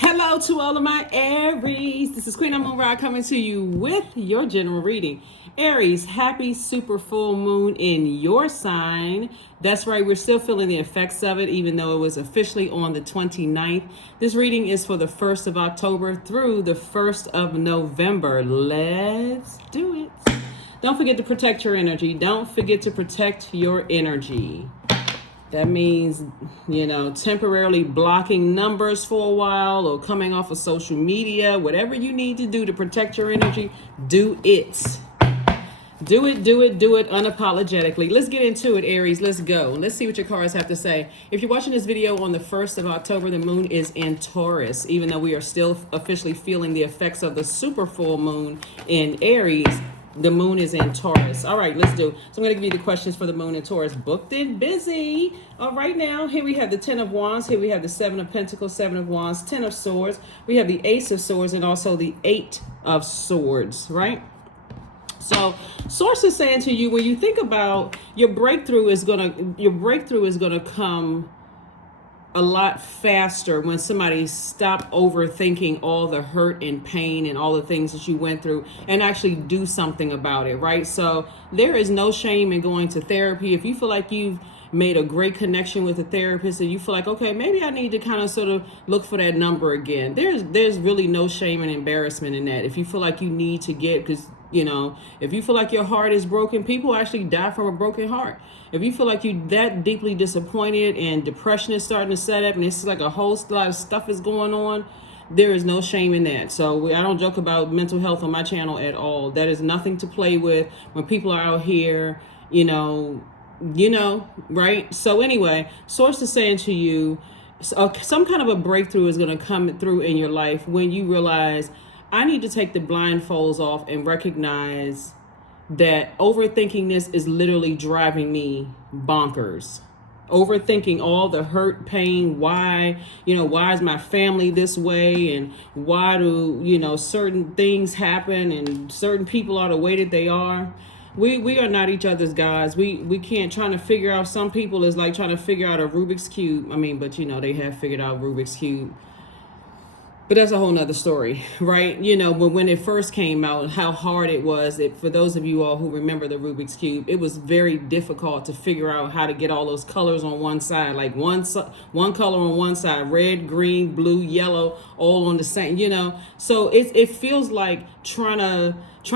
Hello to all of my Aries. This is Queen Amun Ra coming to you with your general reading. Aries, happy super full moon in your sign. That's right, we're still feeling the effects of it, even though it was officially on the 29th. This reading is for the 1st of October through the 1st of November. Let's do it. Don't forget to protect your energy. Don't forget to protect your energy. That means, temporarily blocking numbers for a while or coming off of social media. Whatever you need to do to protect your energy, do it. Do it unapologetically. Let's get into it, Aries. Let's go. Let's see what your cards have to say. If you're watching this video on the 1st of October, the moon is in Taurus. Even though we are still officially feeling the effects of the super full moon in Aries, the moon is in Taurus. All right, let's do. So I'm going to give you the questions for the moon in Taurus. Booked and busy. All right, now, here we have the 10 of Wands. Here we have the 7 of Pentacles, 7 of Wands, 10 of Swords. We have the Ace of Swords and also the 8 of Swords, right? So Source is saying to you, when you think about your breakthrough is gonna come a lot faster when somebody stop overthinking all the hurt and pain and all the things that you went through and actually do something about it, right? So there is no shame in going to therapy. If you feel like you've made a great connection with a therapist and you feel like, okay, maybe I need to kind of sort of look for that number again, there's really no shame and embarrassment in that. If you feel like you need to get, because if you feel like your heart is broken, people actually die from a broken heart. If you feel like you that deeply disappointed and depression is starting to set up and it's like a whole lot of stuff is going on, there is no shame in that. So I don't joke about mental health on my channel at all. That is nothing to play with when people are out here, right? So anyway, Source is saying to you, some kind of a breakthrough is going to come through in your life when you realize, I need to take the blindfolds off and recognize that overthinking this is literally driving me bonkers. Overthinking all the hurt, pain, why is my family this way, and why do, certain things happen and certain people are the way that they are. We are not each other's gods. We can't. Trying to figure out, some people is like trying to figure out a Rubik's Cube. But they have figured out Rubik's Cube. But that's a whole nother story, right? But when it first came out, how hard it was. For those of you all who remember the Rubik's Cube, it was very difficult to figure out how to get all those colors on one side, like one color on one side, red, green, blue, yellow, all on the same, So it feels like trying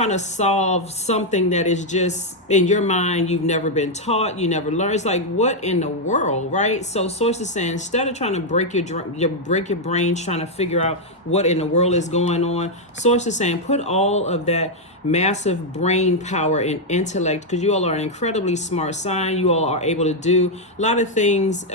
to solve something that is just in your mind, you've never been taught, you never learned. It's like, what in the world, right? So Source is saying, instead of trying to break your brains trying to figure out what in the world is going on, Source is saying, put all of that massive brain power and intellect, because you all are an incredibly smart sign. You all are able to do a lot of things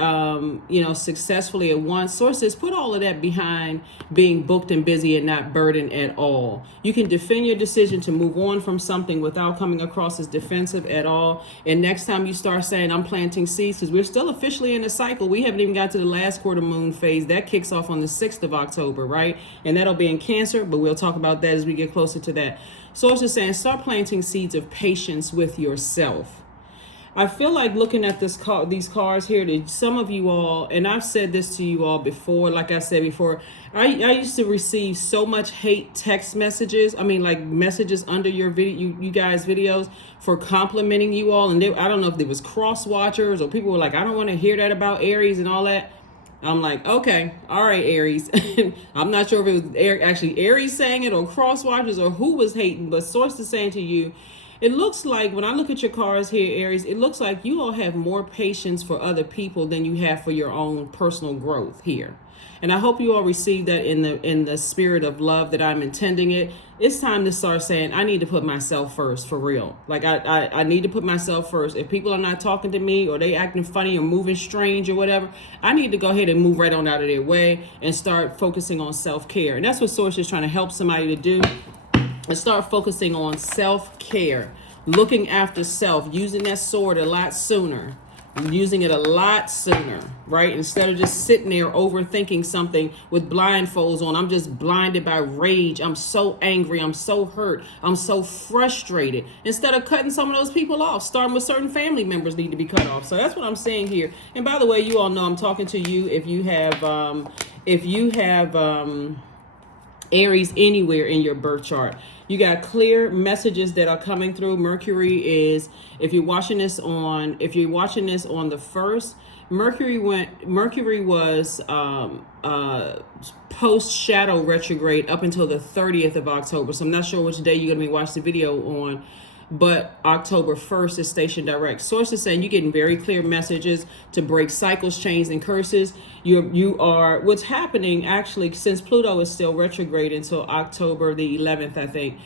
successfully at once. Sources, put all of that behind being booked and busy and not burdened at all. You can defend your decision to move on from something without coming across as defensive at all. And next time you start saying, I'm planting seeds, because we're still officially in the cycle. We haven't even got to the last quarter moon phase. That kicks off on the 6th of October, right? And that'll be in Cancer, but we'll talk about that as we get closer to that. So it's just saying, start planting seeds of patience with yourself. I feel like looking at these cards here, that some of you all, and I've said this to you all before, like I said before, I used to receive so much hate text messages. Like messages under your video, you guys' videos, for complimenting you all. And I don't know if there was cross watchers or people were like, I don't want to hear that about Aries and all that. I'm like, okay, all right, Aries. I'm not sure if it was actually Aries saying it or cross watchers or who was hating, but Source is saying to you, it looks like, when I look at your cards here, Aries, it looks like you all have more patience for other people than you have for your own personal growth here. And I hope you all receive that in the spirit of love that I'm intending it. It's time to start saying, I need to put myself first, for real. Like I need to put myself first. If people are not talking to me or they acting funny or moving strange or whatever, I need to go ahead and move right on out of their way and start focusing on self-care. And that's what Source is trying to help somebody to do. And start focusing on self-care, looking after self, using that sword a lot sooner, using it a lot sooner, right? Instead of just sitting there overthinking something with blindfolds on. I'm just blinded by rage. I'm so angry. I'm so hurt. I'm so frustrated. Instead of cutting some of those people off, starting with certain family members need to be cut off. So that's what I'm saying here. And by the way, you all know I'm talking to you if you have if you have Aries anywhere in your birth chart, you got clear messages that are coming through. Mercury is, if you're watching this on the 1st, Mercury was post shadow retrograde up until the 30th of October. So I'm not sure which day you're going to be watching the video on, but October 1st is station direct. Sources saying you're getting very clear messages to break cycles, chains, and curses. You are, what's happening actually, since Pluto is still retrograde until October the 11th, I think.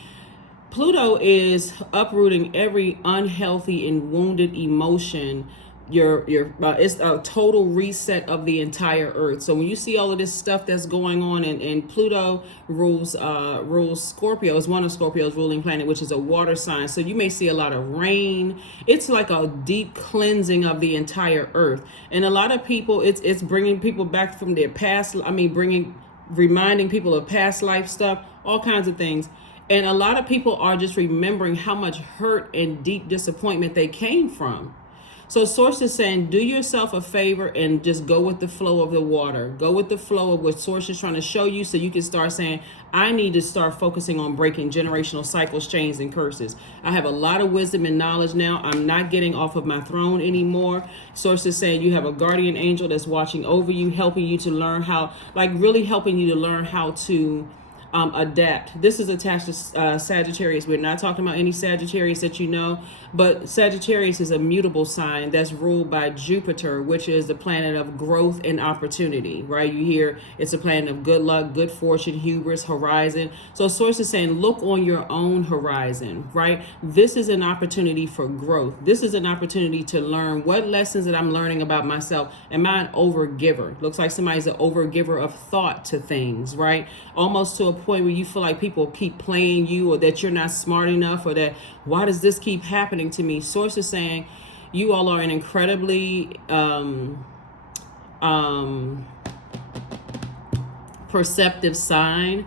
Pluto is uprooting every unhealthy and wounded emotion. It's a total reset of the entire earth. So when you see all of this stuff that's going on, and Pluto rules Scorpio, is one of Scorpio's ruling planet, which is a water sign. So you may see a lot of rain. It's like a deep cleansing of the entire earth. And a lot of people, it's bringing people back from their past. Reminding people of past life stuff, all kinds of things. And a lot of people are just remembering how much hurt and deep disappointment they came from. So Source is saying, do yourself a favor and just go with the flow of the water. Go with the flow of what Source is trying to show you, so you can start saying, I need to start focusing on breaking generational cycles, chains, and curses. I have a lot of wisdom and knowledge now. I'm not getting off of my throne anymore. Source is saying you have a guardian angel that's watching over you, helping you to learn how, really helping you to learn how to adapt. This is attached to Sagittarius. We're not talking about any Sagittarius that you know, but Sagittarius is a mutable sign that's ruled by Jupiter, which is the planet of growth and opportunity, right? You hear it's a planet of good luck, good fortune, hubris, horizon. So Source is saying, look on your own horizon, right? This is an opportunity for growth. This is an opportunity to learn what lessons that I'm learning about myself. Am I an overgiver? Looks like somebody's an overgiver of thought to things, right? Almost to a point where you feel like people keep playing you, or that you're not smart enough, or that why does this keep happening to me? Source is saying you all are an incredibly perceptive sign,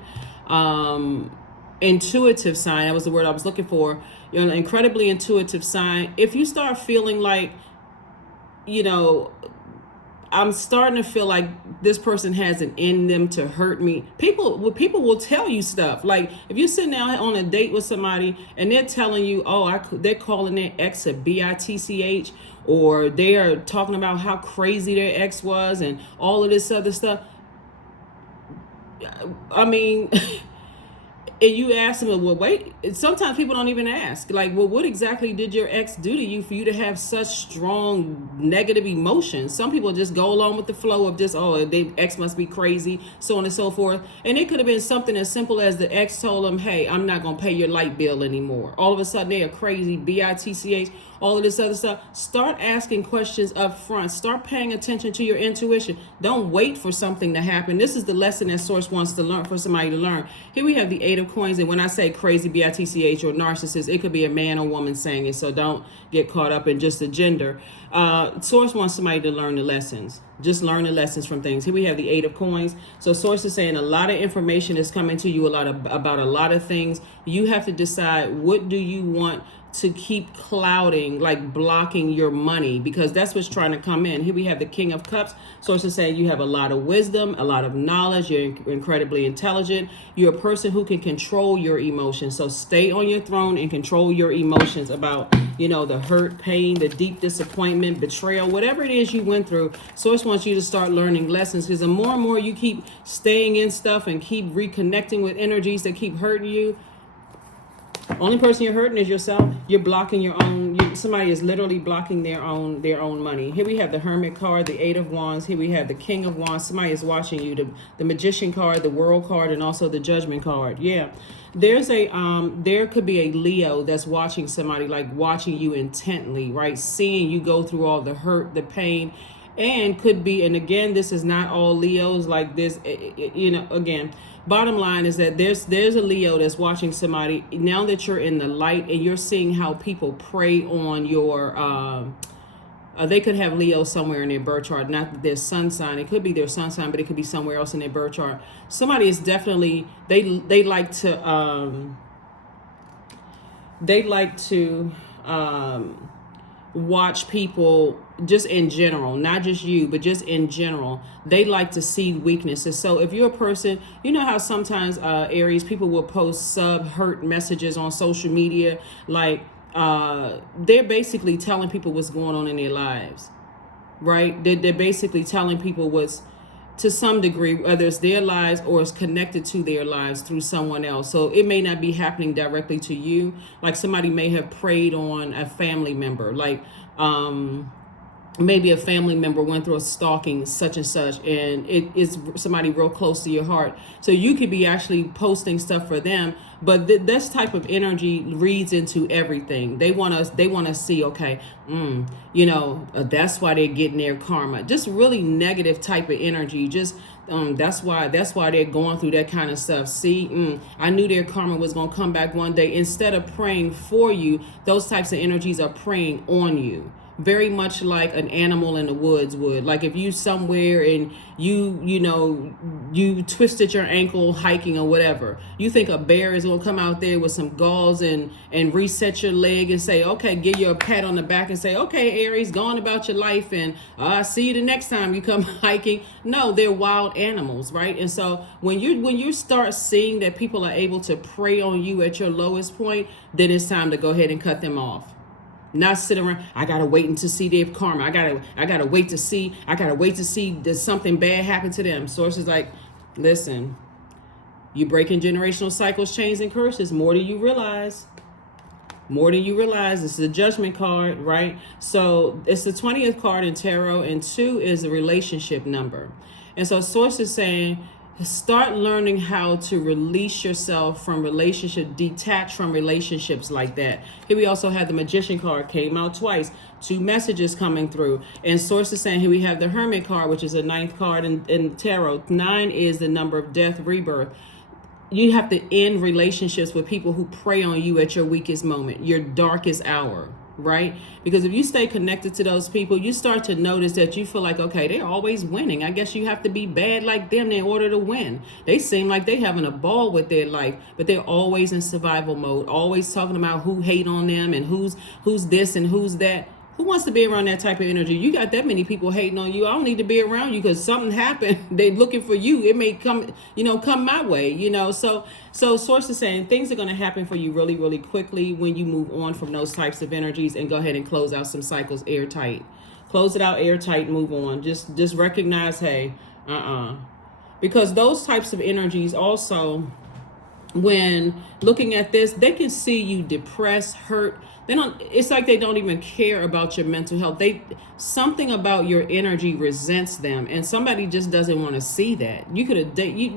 intuitive sign. That was the word I was looking for. You're an incredibly intuitive sign. If you start feeling like, I'm starting to feel like this person has it in them to hurt me. People will tell you stuff. Like if you're sitting down on a date with somebody and they're telling you, they're calling their ex a bitch, or they are talking about how crazy their ex was and all of this other stuff. I mean, and you ask them, well, wait, sometimes people don't even ask. Like, well, what exactly did your ex do to you for you to have such strong negative emotions? Some people just go along with the flow of just, their ex must be crazy, so on and so forth. And it could have been something as simple as the ex told them, hey, I'm not going to pay your light bill anymore. All of a sudden, they are crazy, bitch, all of this other stuff. Start asking questions up front. Start paying attention to your intuition. Don't wait for something to happen. This is the lesson that Source wants to learn, for somebody to learn. Here we have the 8 of Coins, and when I say crazy, bitch, or narcissist, it could be a man or woman saying it, so don't get caught up in just the gender. Source wants somebody to learn the lessons. Just learn the lessons from things. Here we have the 8 of Coins. So Source is saying a lot of information is coming to you about a lot of things. You have to decide, what do you want to keep clouding, like blocking your money, because that's what's trying to come in. Here we have the King of Cups. Source is saying you have a lot of wisdom, a lot of knowledge, you're incredibly intelligent, you're a person who can control your emotions. So stay on your throne and control your emotions about, the hurt, pain, the deep disappointment, betrayal, whatever it is you went through. Source wants you to start learning lessons, because the more and more you keep staying in stuff and keep reconnecting with energies that keep hurting you, only person you're hurting is yourself. You're blocking your own. Somebody is literally blocking their own money. Here we have the Hermit card, the 8 of Wands. Here we have the King of Wands. Somebody is watching you. The Magician card, the World card, and also the Judgment card. Yeah, there's there could be a Leo that's watching somebody, like watching you intently, right? Seeing you go through all the hurt, the pain, and could be. And again, this is not all Leos like this. Again. Bottom line is that there's a Leo that's watching somebody now that you're in the light, and you're seeing how people prey on your they could have Leo somewhere in their birth chart, not that their sun sign. It could be their sun sign, but it could be somewhere else in their birth chart. Somebody is definitely they like to watch people just in general, not just you, but just in general. They like to see weaknesses. So if you're a person, you know how sometimes Aries people will post hurt messages on social media, like they're basically telling people what's going on in their lives, right? They're basically telling people what's, to some degree, whether it's their lives or it's connected to their lives through someone else. So it may not be happening directly to you. Like somebody may have preyed on a family member, like maybe a family member went through a stalking such and such, and it is somebody real close to your heart. So you could be actually posting stuff for them, but this type of energy reads into everything. They want to see, okay, that's why they're getting their karma. Just really negative type of energy. Just that's why they're going through that kind of stuff. See, I knew their karma was going to come back one day. Instead of praying for you, those types of energies are preying on you. Very much like an animal in the woods would. Like if you somewhere and you twisted your ankle hiking or whatever, you think a bear is gonna come out there with some gauze and reset your leg and say, okay, give you a pat on the back and say, okay, Aries, go on about your life and see you the next time you come hiking. No, they're wild animals, right? And so when you start seeing that people are able to prey on you at your lowest point, then it's time to go ahead and cut them off. Not sit around, I gotta wait until see their karma. I gotta wait to see does something bad happen to them. Sources like, listen, you breaking generational cycles, chains, and curses more than you realize. More than you realize. This is a judgment card, right? So it's the 20th card in tarot, and 2 is a relationship number. And so source is saying, start learning how to release yourself from detach from relationships like that. Here we also have the Magician card, came out twice, 2 messages coming through. And source is saying, here we have the Hermit card, which is a 9th card in tarot. 9 is the number of death, rebirth. You have to end relationships with people who prey on you at your weakest moment, your darkest hour, right? Because if you stay connected to those people, you start to notice that you feel like, okay, they're always winning. I guess you have to be bad like them in order to win. They seem like they're having a ball with their life, but they're always in survival mode, always talking about who hate on them and who's this and who's that. Who wants to be around that type of energy? You got that many people hating on you. I don't need to be around you because something happened. They're looking for you. It may come my way, So source is saying things are going to happen for you really, really quickly when you move on from those types of energies and go ahead and close out some cycles airtight. Close it out airtight, move on. Just recognize, hey, because those types of energies also, when looking at this, they can see you depressed, hurt. It's like they don't even care about your mental health. Something about your energy resents them, and somebody just doesn't want to see that. You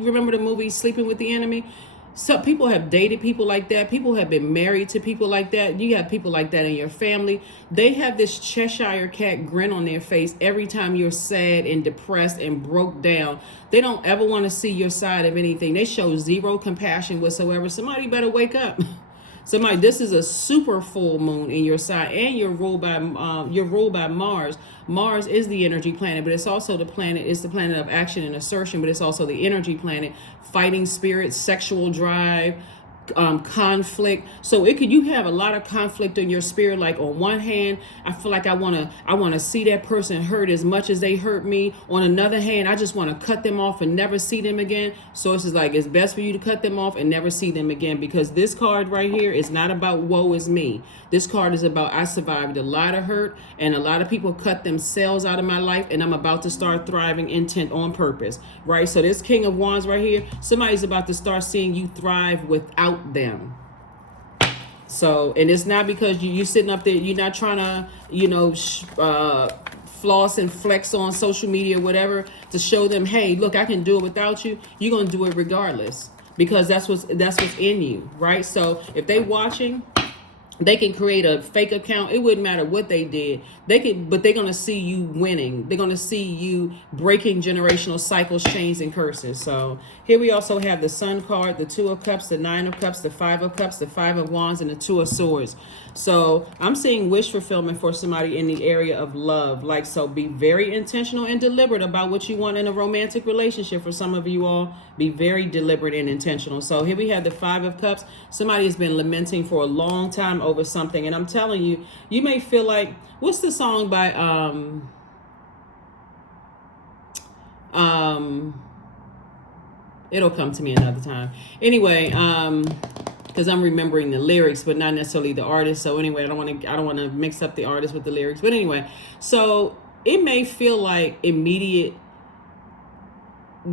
remember the movie Sleeping with the Enemy? Some people have dated people like that. People have been married to people like that. You have people like that in your family. They have this Cheshire cat grin on their face every time you're sad and depressed and broke down. They don't ever want to see your side of anything. They show zero compassion whatsoever. Somebody better wake up. This is a super full moon in your sign, and you're ruled by Mars. Mars is the energy planet, but it's also the planet of action and assertion, but it's also the energy planet, fighting spirit, sexual drive, conflict. So you have a lot of conflict in your spirit. Like on one hand, I feel like I want to see that person hurt as much as they hurt me. On another hand, I just want to cut them off and never see them again. So it's like, it's best for you to cut them off and never see them again, because this card right here is not about woe is me. This card is about, I survived a lot of hurt and a lot of people cut themselves out of my life, and I'm about to start thriving intent on purpose, right? So this King of Wands right here, somebody's about to start seeing you thrive without them. So, and it's not because you sitting up there, you're not trying to, floss and flex on social media or whatever to show them, hey, look, I can do it without you. You're going to do it regardless, because that's what's in you, right? So if they watching, they can create a fake account. It wouldn't matter what they did. But they're going to see you winning. They're going to see you breaking generational cycles, chains, and curses. So here we also have the Sun card, the 2 of Cups, the 9 of Cups, the 5 of Cups, the 5 of Wands, and the 2 of Swords. So I'm seeing wish fulfillment for somebody in the area of love. So be very intentional and deliberate about what you want in a romantic relationship. For some of you all, Be very deliberate and intentional. So here we have the Five of Cups. Somebody has been lamenting for a long time over something. And I'm telling you, you may feel like, what's the song by, it'll come to me another time. Anyway, because I'm remembering the lyrics, but not necessarily the artist. So anyway, I don't want to mix up the artist with the lyrics. But anyway, so it may feel like immediate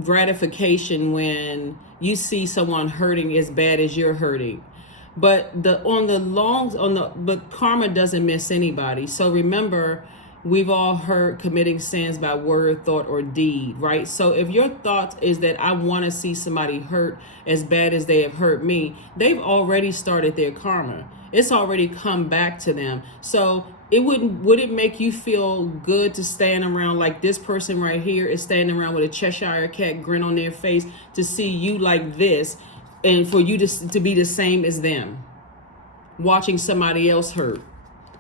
gratification when you see someone hurting as bad as you're hurting, but but karma doesn't miss anybody. So remember, we've all heard committing sins by word, thought, or deed, right? So if your thought is that I want to see somebody hurt as bad as they have hurt me, they've already started their karma. It's already come back to them. So would it make you feel good to stand around like this person right here is standing around with a Cheshire cat grin on their face to see you like this, and for you to be the same as them, watching somebody else hurt?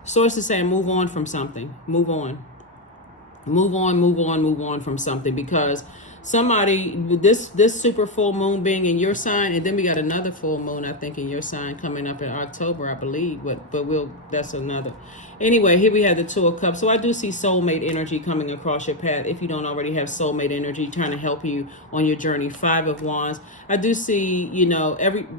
Source is saying move on from something. Move on from something, because somebody, this super full moon being in your sign, and then we got another full moon, I think, in your sign coming up in October, I believe, but that's another. Anyway, here we have the Two of Cups. So I do see soulmate energy coming across your path. If you don't already have soulmate energy trying to help you on your journey. Five of Wands. I do see,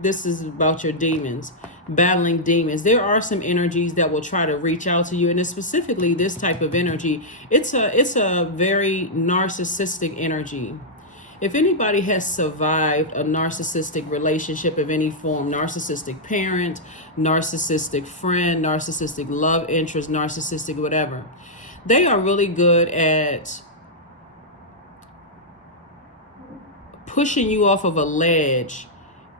this is about your demons, battling demons. There are some energies that will try to reach out to you, and it's specifically this type of energy. It's a very narcissistic energy. If anybody has survived a narcissistic relationship of any form, narcissistic parent, narcissistic friend, narcissistic love interest, narcissistic whatever, they are really good at pushing you off of a ledge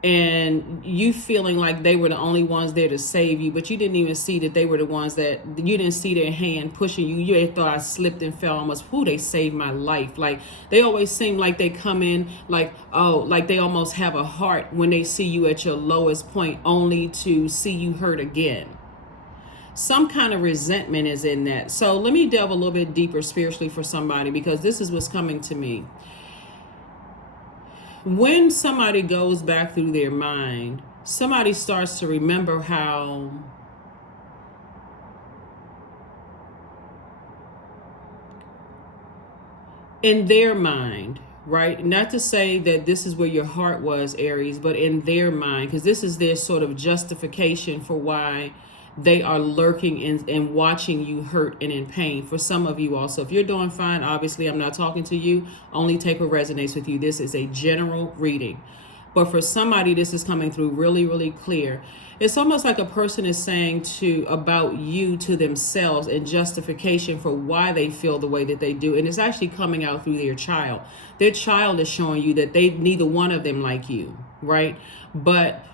and you feeling like they were the only ones there to save you, but you didn't even see that they were the ones that, you didn't see their hand pushing you. You thought I slipped and fell almost. They saved my life. Like, they always seem like they come in like, like they almost have a heart when they see you at your lowest point, only to see you hurt again. Some kind of resentment is in that. So let me delve a little bit deeper spiritually for somebody, because this is what's coming to me. When somebody goes back through their mind, somebody starts to remember how in their mind, right? Not to say that this is where your heart was, Aries, but in their mind, because this is their sort of justification for why they are lurking and watching you hurt and in pain. For some of you also, if you're doing fine, obviously I'm not talking to you. Only take what resonates with you. This is a general reading. But for somebody, this is coming through really, really clear. It's almost like a person is saying about you to themselves in justification for why they feel the way that they do. And it's actually coming out through their child. Their child is showing you that neither one of them like you, right? But,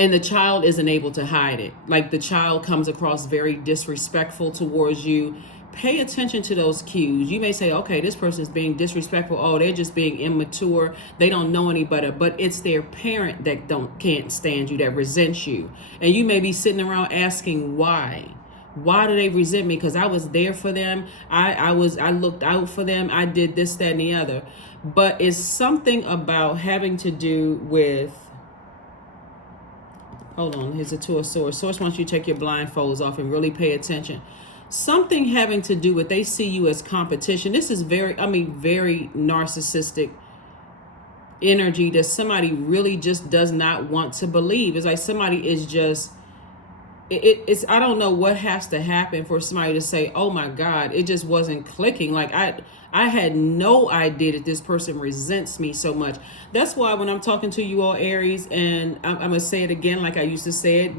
and the child isn't able to hide it. Like, the child comes across very disrespectful towards you. Pay attention to those cues. You may say, okay, this person is being disrespectful. Oh, they're just being immature. They don't know any better. But it's their parent that can't stand you, that resents you. And you may be sitting around asking why. Why do they resent me? Because I was there for them. I looked out for them. I did this, that, and the other. But it's something about having to do with, hold on, here's a Two of Swords. Source wants you to take your blindfolds off and really pay attention. Something having to do with, they see you as competition. This is very narcissistic energy that somebody really just does not want to believe. It's like somebody is just, it's I don't know what has to happen for somebody to say, oh my God, it just wasn't clicking. Like, I had no idea that this person resents me so much. That's why when I'm talking to you all, Aries, and I'm going to say it again like I used to say it,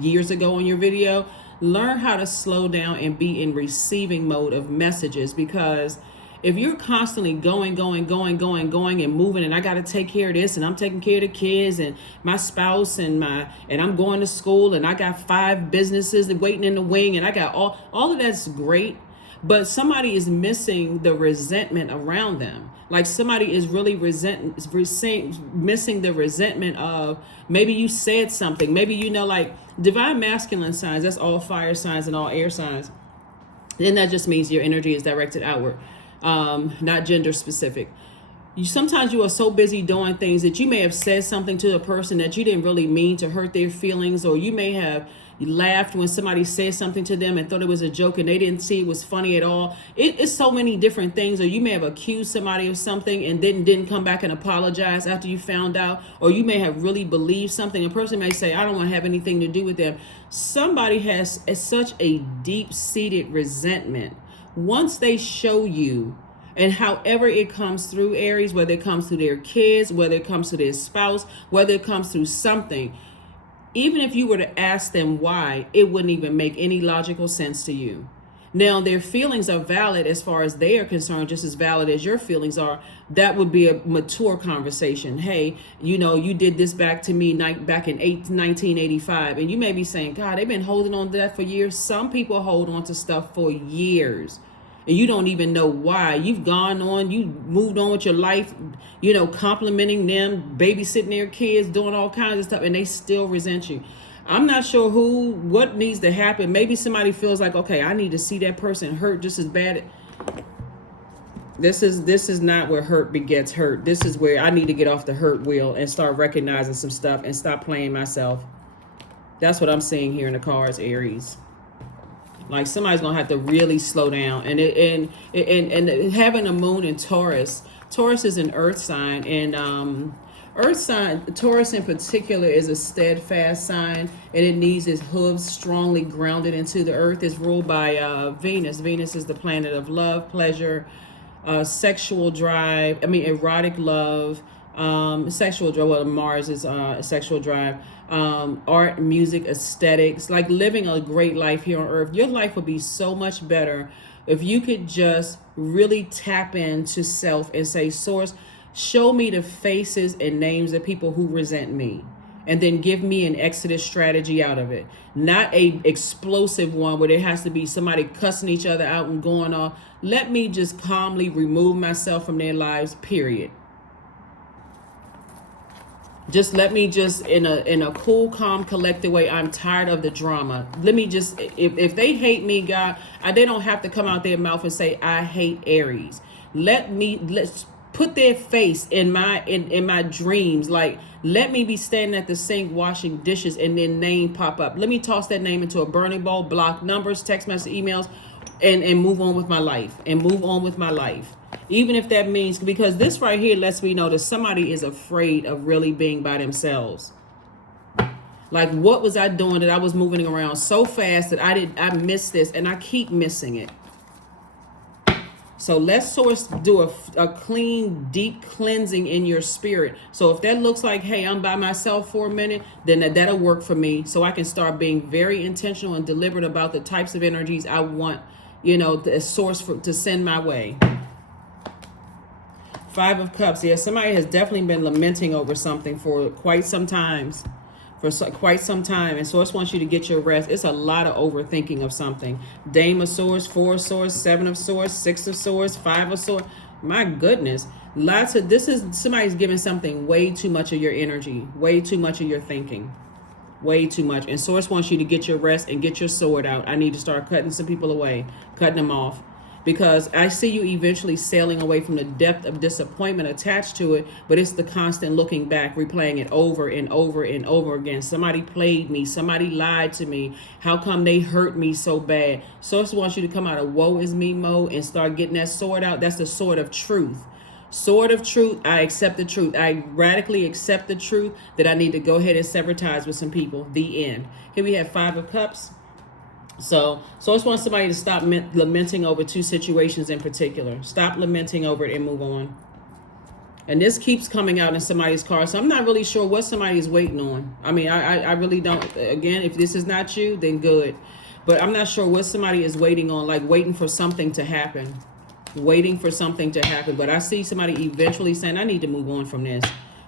years ago on your video, learn how to slow down and be in receiving mode of messages. Because if you're constantly going and moving, and I got to take care of this, and I'm taking care of the kids and my spouse and I'm going to school, and I got 5 businesses waiting in the wing, and I got all of that's great. But somebody is missing the resentment around them. Like, somebody is really missing the resentment of, maybe you said something. Maybe, like divine masculine signs, that's all fire signs and all air signs. Then that just means your energy is directed outward. not gender specific. Sometimes you are so busy doing things that you may have said something to a person that you didn't really mean to hurt their feelings, or you may have laughed when somebody said something to them and thought it was a joke and they didn't see it was funny at all. It's so many different things. Or you may have accused somebody of something and didn't come back and apologize after you found out. Or you may have really believed something. A person may say, I don't want to have anything to do with them. Somebody has such a deep-seated resentment. Once they show you, and however it comes through, Aries, whether it comes through their kids, whether it comes through their spouse, whether it comes through something, even if you were to ask them why, it wouldn't even make any logical sense to you. Now, their feelings are valid as far as they are concerned, just as valid as your feelings are. That would be a mature conversation. Hey, you did this back to me back in 1985. And you may be saying, God, they've been holding on to that for years. Some people hold on to stuff for years. And you don't even know why. You've gone on, you moved on with your life, complimenting them, babysitting their kids, doing all kinds of stuff, and they still resent you. I'm not sure what needs to happen. Maybe somebody feels like, okay, I need to see that person hurt just as bad. This is not where hurt begets hurt. This is where I need to get off the hurt wheel and start recognizing some stuff and stop playing myself. That's what I'm seeing here in the cards, Aries. Like somebody's gonna have to really slow down, and having a moon in Taurus. Taurus is an earth sign, and earth sign Taurus in particular is a steadfast sign, and it needs its hooves strongly grounded into the earth. It's ruled by Venus. Venus is the planet of love, pleasure, sexual drive. Erotic love, sexual drive. Well, Mars is sexual drive. Art, music, aesthetics, like living a great life here on earth. Your life would be so much better if you could just really tap into self and say, Source, show me the faces and names of people who resent me, and then give me an exodus strategy out of it. Not a explosive one where there has to be somebody cussing each other out and going off. Let me just calmly remove myself from their lives, period. Just let me in a cool, calm, collected way. I'm tired of the drama. Let me just, if they hate me, God, they don't have to come out their mouth and say, I hate Aries. Let's put their face in my dreams. Like, let me be standing at the sink washing dishes and their name pop up. Let me toss that name into a burning bowl, block numbers, text message, emails, and move on with my life. Even if that means, because this right here lets me know that somebody is afraid of really being by themselves. Like, what was I doing that I was moving around so fast that I missed this, and I keep missing it. So let's Source do a clean, deep cleansing in your spirit. So if that looks like, hey, I'm by myself for a minute, then that'll work for me. So I can start being very intentional and deliberate about the types of energies I want, the Source to send my way. 5 of Cups. Yeah, somebody has definitely been lamenting over something for quite some time. And Source wants you to get your rest. It's a lot of overthinking of something. Dame of Swords, 4 of Swords, 7 of Swords, 6 of Swords, 5 of Swords. My goodness. This is somebody's giving something way too much of your energy, way too much of your thinking. Way too much. And Source wants you to get your rest and get your sword out. I need to start cutting some people away, cutting them off. Because I see you eventually sailing away from the depth of disappointment attached to it, but it's the constant looking back, replaying it over and over and over again. Somebody played me. Somebody lied to me. How come they hurt me so bad? Source wants you to come out of woe is me mode and start getting that sword out. That's the sword of truth. Sword of truth. I accept the truth. I radically accept the truth that I need to go ahead and sever ties with some people. The end. Here we have 5 of Cups. So I just want somebody to stop lamenting over 2 situations in particular. Stop lamenting over it and move on. And this keeps coming out in somebody's card. So I'm not really sure what somebody is waiting on. I really don't. Again, if this is not you, then good. But I'm not sure what somebody is waiting on, like waiting for something to happen. Waiting for something to happen. But I see somebody eventually saying, I need to move on from this.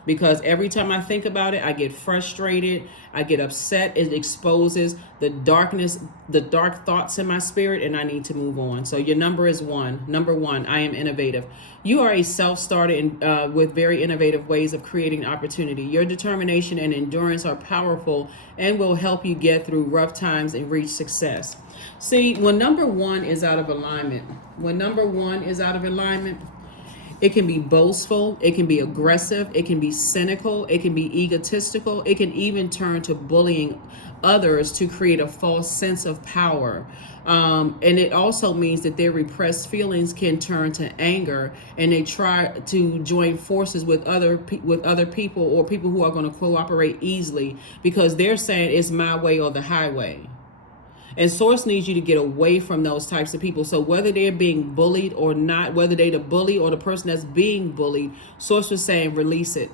because every time I think about it, I get frustrated, I get upset. It exposes the darkness, the dark thoughts in my spirit, and I need to move on. So your number is 1. Number 1, I am innovative. You are a self-starter with very innovative ways of creating opportunity. Your determination and endurance are powerful and will help you get through rough times and reach success. See, when number 1 is out of alignment, it can be boastful, it can be aggressive, it can be cynical, it can be egotistical, it can even turn to bullying others to create a false sense of power. And it also means that their repressed feelings can turn to anger, and they try to join forces with other people, or people who are going to cooperate easily, because they're saying it's my way or the highway. And Source needs you to get away from those types of people. So whether they're being bullied or not, whether they're the bully or the person that's being bullied, Source was saying release it.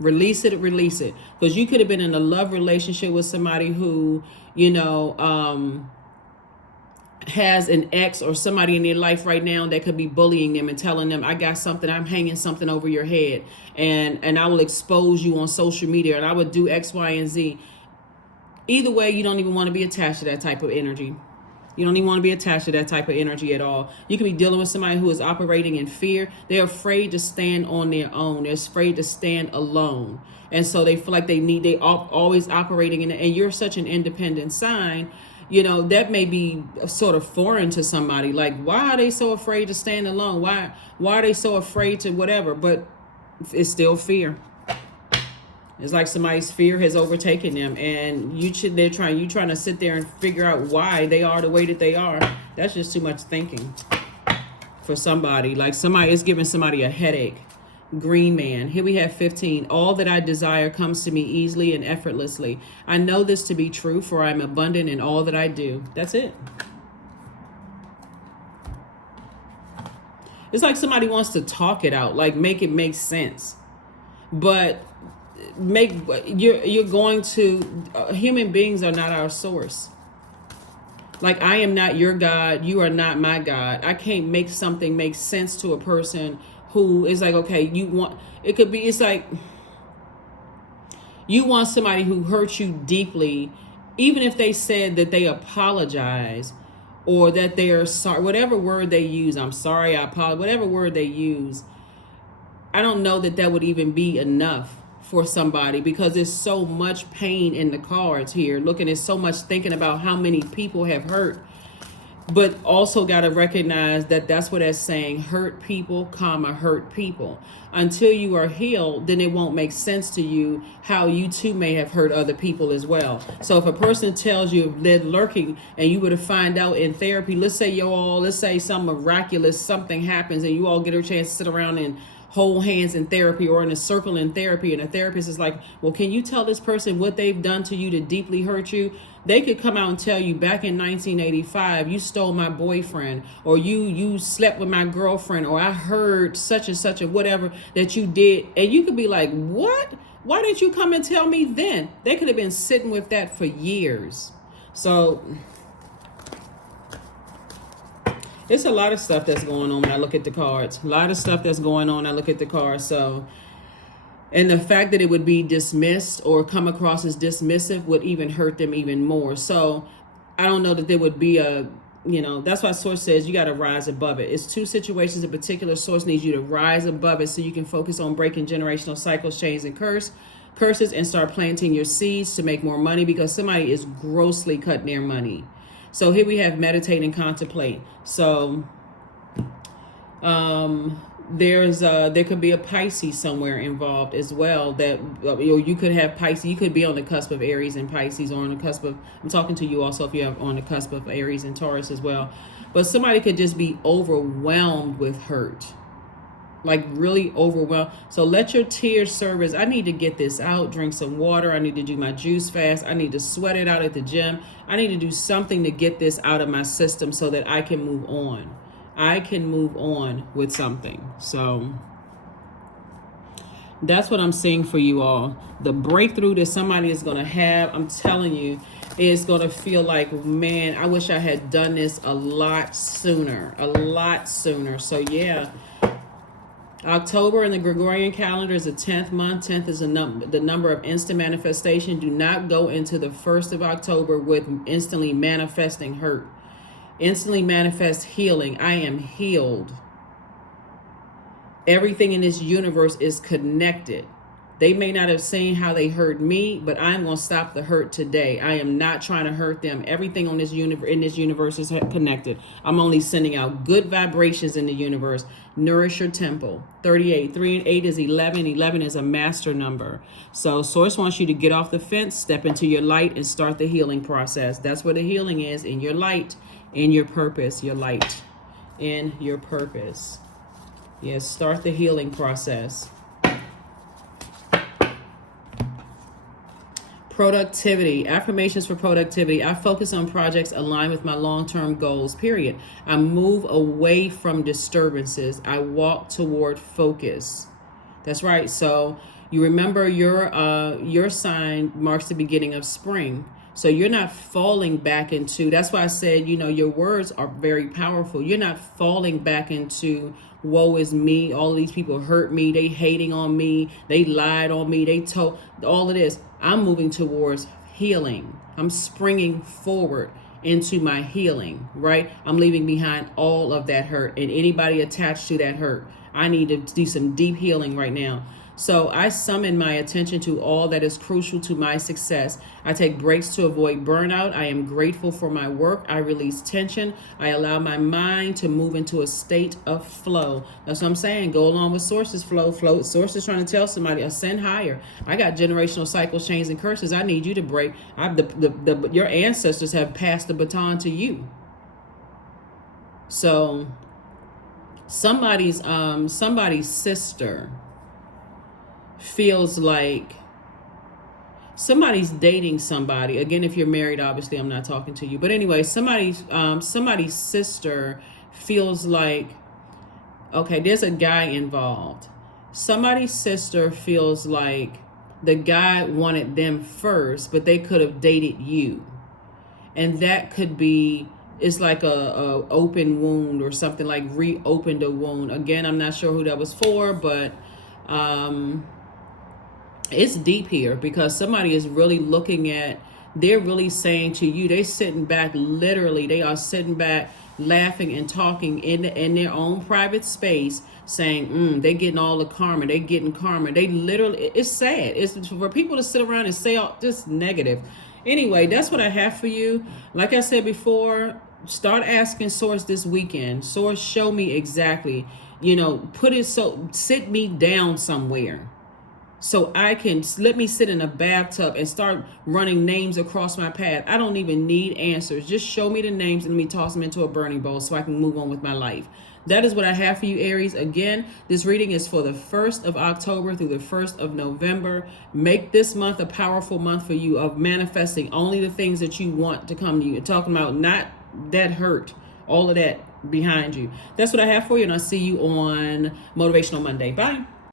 Release it. Because you could have been in a love relationship with somebody who, has an ex or somebody in their life right now that could be bullying them and telling them, I got something, I'm hanging something over your head, and I will expose you on social media, and I would do X, Y, and Z. Either way, you don't even want to be attached to that type of energy. You don't even want to be attached to that type of energy at all. You can be dealing with somebody who is operating in fear. They're afraid to stand on their own. They're afraid to stand alone. And so they feel like they always operating in it. And you're such an independent sign, that may be sort of foreign to somebody. Like, why are they so afraid to stand alone? Why are they so afraid to whatever? But it's still fear. It's like somebody's fear has overtaken them, and you're trying to sit there and figure out why they are the way that they are. That's just too much thinking for somebody. Like somebody is giving somebody a headache. Green man. Here we have 15. All that I desire comes to me easily and effortlessly. I know this to be true, for I am abundant in all that I do. That's it. It's like somebody wants to talk it out, like make it make sense. But you're going to human beings are not our source. Like, I am not your God, you are not my God. I can't make something make sense to a person who is like, okay, it's like you want somebody who hurt you deeply, even if they said that they apologize or that they are sorry, whatever word they use, I'm sorry, I apologize, whatever word they use. I don't know that would even be enough for somebody, because there's so much pain in the cards here. Looking at so much, thinking about how many people have hurt, but also got to recognize that that's what that's saying. Hurt people, hurt people. Until you are healed, then it won't make sense to you how you too may have hurt other people as well. So if a person tells you they're lurking, and you were to find out in therapy, let's say some miraculous something happens, and you all get a chance to sit around and hold hands in therapy, or in a circle in therapy, and a therapist is like, well, can you tell this person what they've done to you to deeply hurt you? They could come out and tell you, back in 1985, you stole my boyfriend, or you slept with my girlfriend, or I heard such and such and whatever that you did. And you could be like, what? Why didn't you come and tell me then? They could have been sitting with that for years. So it's a lot of stuff that's going on when I look at the cards. A lot of stuff that's going on. I look at the cards. So, and the fact that it would be dismissed or come across as dismissive would even hurt them even more. So I don't know that there would be that's why Source says you got to rise above it. It's 2 situations in particular. Source needs you to rise above it so you can focus on breaking generational cycles, chains, and curses, and start planting your seeds to make more money, because somebody is grossly cutting their money. So here we have meditate and contemplate. So there could be a Pisces somewhere involved as well. That you could have Pisces. You could be on the cusp of Aries and Pisces, or on the cusp of, I'm talking to you also if you have on the cusp of Aries and Taurus as well. But somebody could just be overwhelmed with hurt. Like really overwhelmed. So let your tears serve as, I need to get this out, drink some water, I need to do my juice fast, I need to sweat it out at the gym, I need to do something to get this out of my system so that I can move on. I can move on with something. So that's what I'm seeing for you all. The breakthrough that somebody is going to have, I'm telling you, is going to feel like, man, I wish I had done this a lot sooner. So yeah. October in the Gregorian calendar is the 10th month. 10th is the number of instant manifestation. Do not go into the 1st of October with instantly manifesting hurt. Instantly manifest healing. I am healed. Everything in this universe is connected. They may not have seen how they hurt me, but I'm going to stop the hurt today. I am not trying to hurt them. Everything on this in this universe is connected. I'm only sending out good vibrations in the universe. Nourish your temple. 38. 3 and 8 is 11. 11 is a master number. So Source wants you to get off the fence, step into your light, and start the healing process. That's where the healing is, in your light, in your purpose, your light, in your purpose. Yes, start the healing process. Productivity. Affirmations for productivity. I focus on projects aligned with my long-term goals, period. I move away from disturbances. I walk toward focus. That's right. So you remember your sign marks the beginning of spring. So you're not falling back into, that's why I said, your words are very powerful. You're not falling back into woe is me. All of these people hurt me. They hating on me. They lied on me. They told all of this. I'm moving towards healing. I'm springing forward into my healing, right? I'm leaving behind all of that hurt and anybody attached to that hurt. I need to do some deep healing right now. So I summon my attention to all that is crucial to my success. I take breaks to avoid burnout. I am grateful for my work. I release tension. I allow my mind to move into a state of flow. That's what I'm saying. Go along with Source's flow. Source is trying to tell somebody, ascend higher. I got generational cycles, chains, and curses I need you to break. Your ancestors have passed the baton to you. So somebody's sister feels like somebody's dating somebody. Again, if you're married, obviously I'm not talking to you, but anyway, somebody's sister feels like, okay, there's a guy involved. Somebody's sister feels like the guy wanted them first, but they could have dated you, and that could be, it's like a open wound or something, like reopened a wound. Again, I'm not sure who that was for, but it's deep here, because somebody is really looking at, they're really saying to you, they sitting back, literally, they are sitting back laughing and talking in their own private space, saying, they getting all the karma, they getting karma. They literally, it's sad. It's for people to sit around and say all just negative. Anyway, that's what I have for you. Like I said before, start asking Source this weekend. Source, show me exactly, sit me down somewhere, so I can, let me sit in a bathtub and start running names across my path. I don't even need answers. Just show me the names and let me toss them into a burning bowl so I can move on with my life. That is what I have for you, Aries. Again, this reading is for the 1st of October through the 1st of November. Make this month a powerful month for you of manifesting only the things that you want to come to you. Talking about not that hurt, all of that behind you. That's what I have for you, and I'll see you on Motivational Monday. Bye.